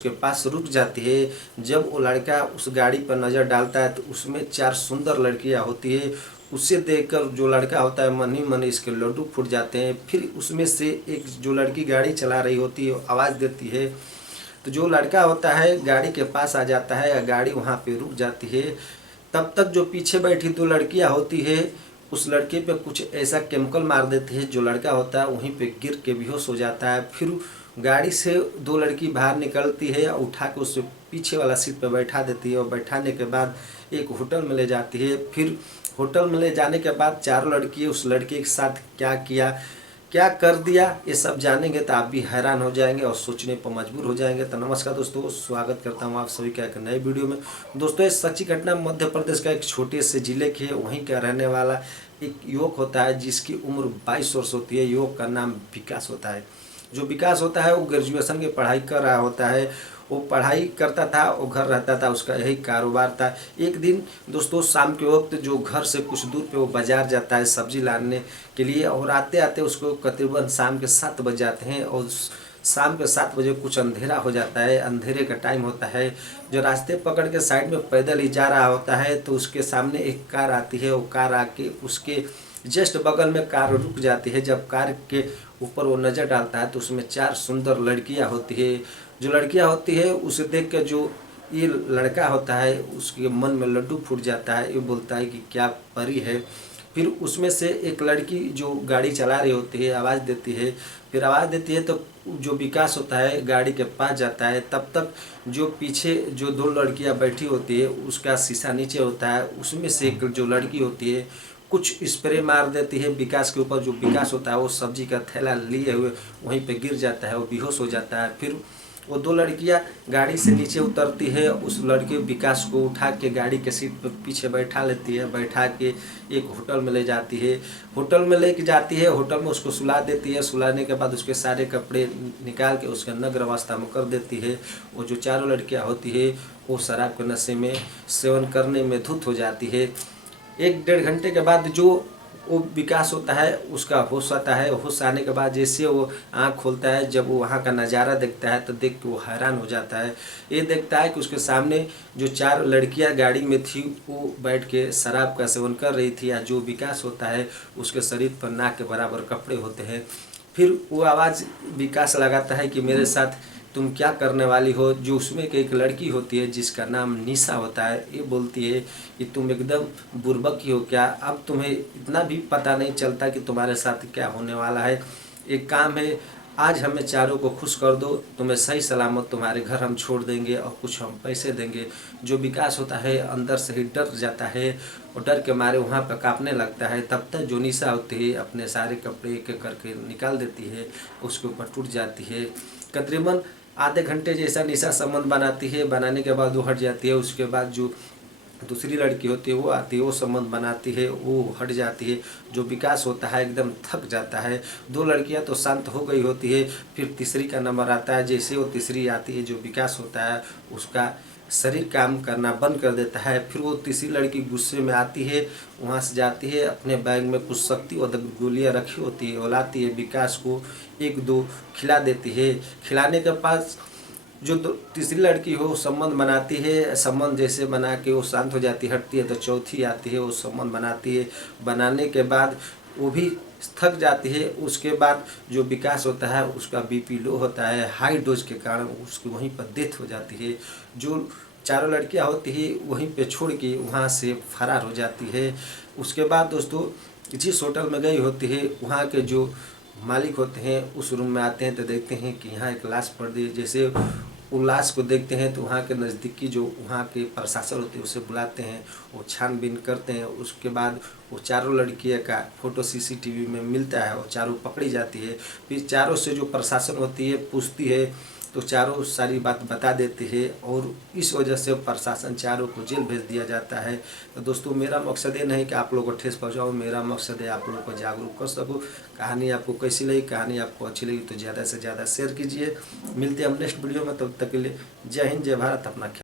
के पास रुक जाती है। जब वो लड़का उस गाड़ी पर नज़र डालता है तो उसमें 4 सुंदर लड़कियां होती है। उसे देखकर जो लड़का होता है मन ही मन इसके लड्डू फूट जाते हैं। फिर उसमें से एक जो लड़की गाड़ी चला रही होती है आवाज़ देती है, तो जो लड़का होता है गाड़ी के पास आ जाता है या गाड़ी वहाँ पे रुक जाती है। तब तक जो पीछे बैठी 2 लड़कियाँ होती है उस लड़के पे कुछ ऐसा केमिकल मार देती है, जो लड़का होता है वहीं पे गिर के बेहोश हो जाता है। फिर गाड़ी से 2 लड़की बाहर निकलती है और उठा के उससे पीछे वाला सीट पर बैठा देती है और बैठाने के बाद एक होटल में ले जाती है। फिर होटल में ले जाने के बाद 4 लड़की उस लड़के के साथ क्या किया, क्या कर दिया, ये सब जानेंगे तो आप भी हैरान हो जाएंगे और सोचने पर मजबूर हो जाएंगे। तो नमस्कार दोस्तों, स्वागत करता हूँ आप सभी का एक नए वीडियो में। दोस्तों, ये सच्ची घटना मध्य प्रदेश का एक छोटे से जिले के वहीं का रहने वाला एक युवक होता है जिसकी उम्र 22 वर्ष होती है। युवक का नाम विकास होता है। जो विकास होता है वो ग्रेजुएशन की पढ़ाई कर रहा होता है। वो पढ़ाई करता था, वो घर रहता था, उसका यही कारोबार था। एक दिन दोस्तों शाम के वक्त जो घर से कुछ दूर पे वो बाज़ार जाता है सब्जी लाने के लिए, और आते आते उसको तकरीबन शाम के 7 बज जाते हैं। और शाम के 7 बजे कुछ अंधेरा हो जाता है, अंधेरे का टाइम होता है। जो रास्ते पकड़ के साइड में पैदल ही जा रहा होता है तो उसके सामने एक कार आती है। वो कार आके उसके जस्ट बगल में कार रुक जाती है। जब कार के ऊपर वो नज़र डालता है तो उसमें 4 सुंदर लड़कियां होती है। जो लड़कियां होती है उसे देख के जो ये लड़का होता है उसके मन में लड्डू फूट जाता है। ये बोलता है कि क्या परी है। फिर उसमें से एक लड़की जो गाड़ी चला रही होती है आवाज़ देती है। फिर आवाज़ देती है तो जो विकास होता है गाड़ी के पास जाता है। तब तक जो पीछे जो 2 लड़कियां बैठी होती है उसका शीशा नीचे होता है। उसमें से एक जो लड़की होती है कुछ स्प्रे मार देती है विकास के ऊपर। जो विकास होता है वो सब्जी का थैला लिए हुए वहीं पे गिर जाता है, वो बेहोश हो जाता है। फिर वो 2 लड़कियां गाड़ी से नीचे उतरती है। उस लड़के विकास को उठा के गाड़ी के सीट पर पीछे बैठा लेती है, बैठा के एक होटल में ले जाती है। होटल में लेके जाती है, होटल में उसको सुला देती है। सुलाने के बाद उसके सारे कपड़े निकाल के उसके नग्न अवस्था में कर देती है। वो जो 4 लड़कियाँ होती है वो शराब के नशे में सेवन करने में धुत हो जाती है। 1-1.5 घंटे के बाद जो वो विकास होता है उसका होश आता है। होश आने के बाद जैसे वो आँख खोलता है, जब वो वहाँ का नज़ारा देखता है तो देख के वो हैरान हो जाता है। ये देखता है कि उसके सामने जो 4 लड़कियाँ गाड़ी में थी वो बैठ के शराब का सेवन कर रही थी। या जो विकास होता है उसके शरीर पर नाक के बराबर कपड़े होते हैं। फिर वो आवाज़ विकास लगाता है कि मेरे साथ तुम क्या करने वाली हो। जो उसमें एक लड़की होती है जिसका नाम निशा होता है, ये बोलती है कि तुम एकदम बुर्बक ही हो क्या, अब तुम्हें इतना भी पता नहीं चलता कि तुम्हारे साथ क्या होने वाला है। एक काम है, आज हमें चारों को खुश कर दो, तुम्हें सही सलामत तुम्हारे घर हम छोड़ देंगे और कुछ हम पैसे देंगे। जो विकास होता है अंदर से ही डर जाता है और डर के मारे वहाँ पर काँपने लगता है। तब तक जो निशा होती है अपने सारे कपड़े एक एक करके निकाल देती है, उसके ऊपर टूट जाती है। तकरीबन आधे घंटे जैसा निशा संबंध बनाती है, बनाने के बाद वो हट जाती है। उसके बाद जो दूसरी लड़की होती है वो आती है, वो संबंध बनाती है, वो हट जाती है। जो विकास होता है एकदम थक जाता है। 2 लड़कियां तो शांत हो गई होती है। फिर तीसरी का नंबर आता है। जैसे वो तीसरी आती है, जो विकास होता है उसका शरीर काम करना बंद कर देता है। फिर वो तीसरी लड़की गुस्से में आती है, वहाँ से जाती है, अपने बैग में कुछ शक्तिवर्धक गोलियाँ रखी होती है, वो लाती है, विकास को 1-2 खिला देती है। खिलाने के पास जो तीसरी लड़की हो संबंध बनाती है। संबंध जैसे बना के वो शांत हो जाती है, हटती है, तो चौथी आती है, वो संबंध बनाती है। बनाने के बाद वो भी थक जाती है। उसके बाद जो विकास होता है उसका बीपी लो होता है, हाई डोज के कारण उसकी वहीं पर डेथ हो जाती है। जो 4 लड़कियां होती है वहीं पे छोड़ के वहाँ से फरार हो जाती है। उसके बाद दोस्तों जिस होटल में गई होती है वहाँ के जो मालिक होते हैं उस रूम में आते हैं तो देखते हैं कि यहाँ एक लाश पड़ी है। जैसे वो लाश को देखते हैं तो वहाँ के नज़दीकी जो वहाँ के प्रशासन होते हैं उसे बुलाते हैं, वो छानबीन करते हैं। उसके बाद वो 4 लड़कियों का फ़ोटो CCTV में मिलता है और चारों पकड़ी जाती है। फिर चारों से जो प्रशासन होती है पूछती है तो चारों सारी बात बता देते हैं और इस वजह से प्रशासन चारों को जेल भेज दिया जाता है। तो दोस्तों मेरा मकसद ये नहीं कि आप लोगों को ठेस पहुँचाऊँ, मेरा मकसद है आप लोगों को जागरूक कर सकूँ। कहानी आपको कैसी लगी, कहानी आपको अच्छी लगी तो ज़्यादा से ज़्यादा शेयर कीजिए। मिलते हैं हम नेक्स्ट वीडियो में, तब तक के लिए जय हिंद, जय भारत, अपना ख्याल।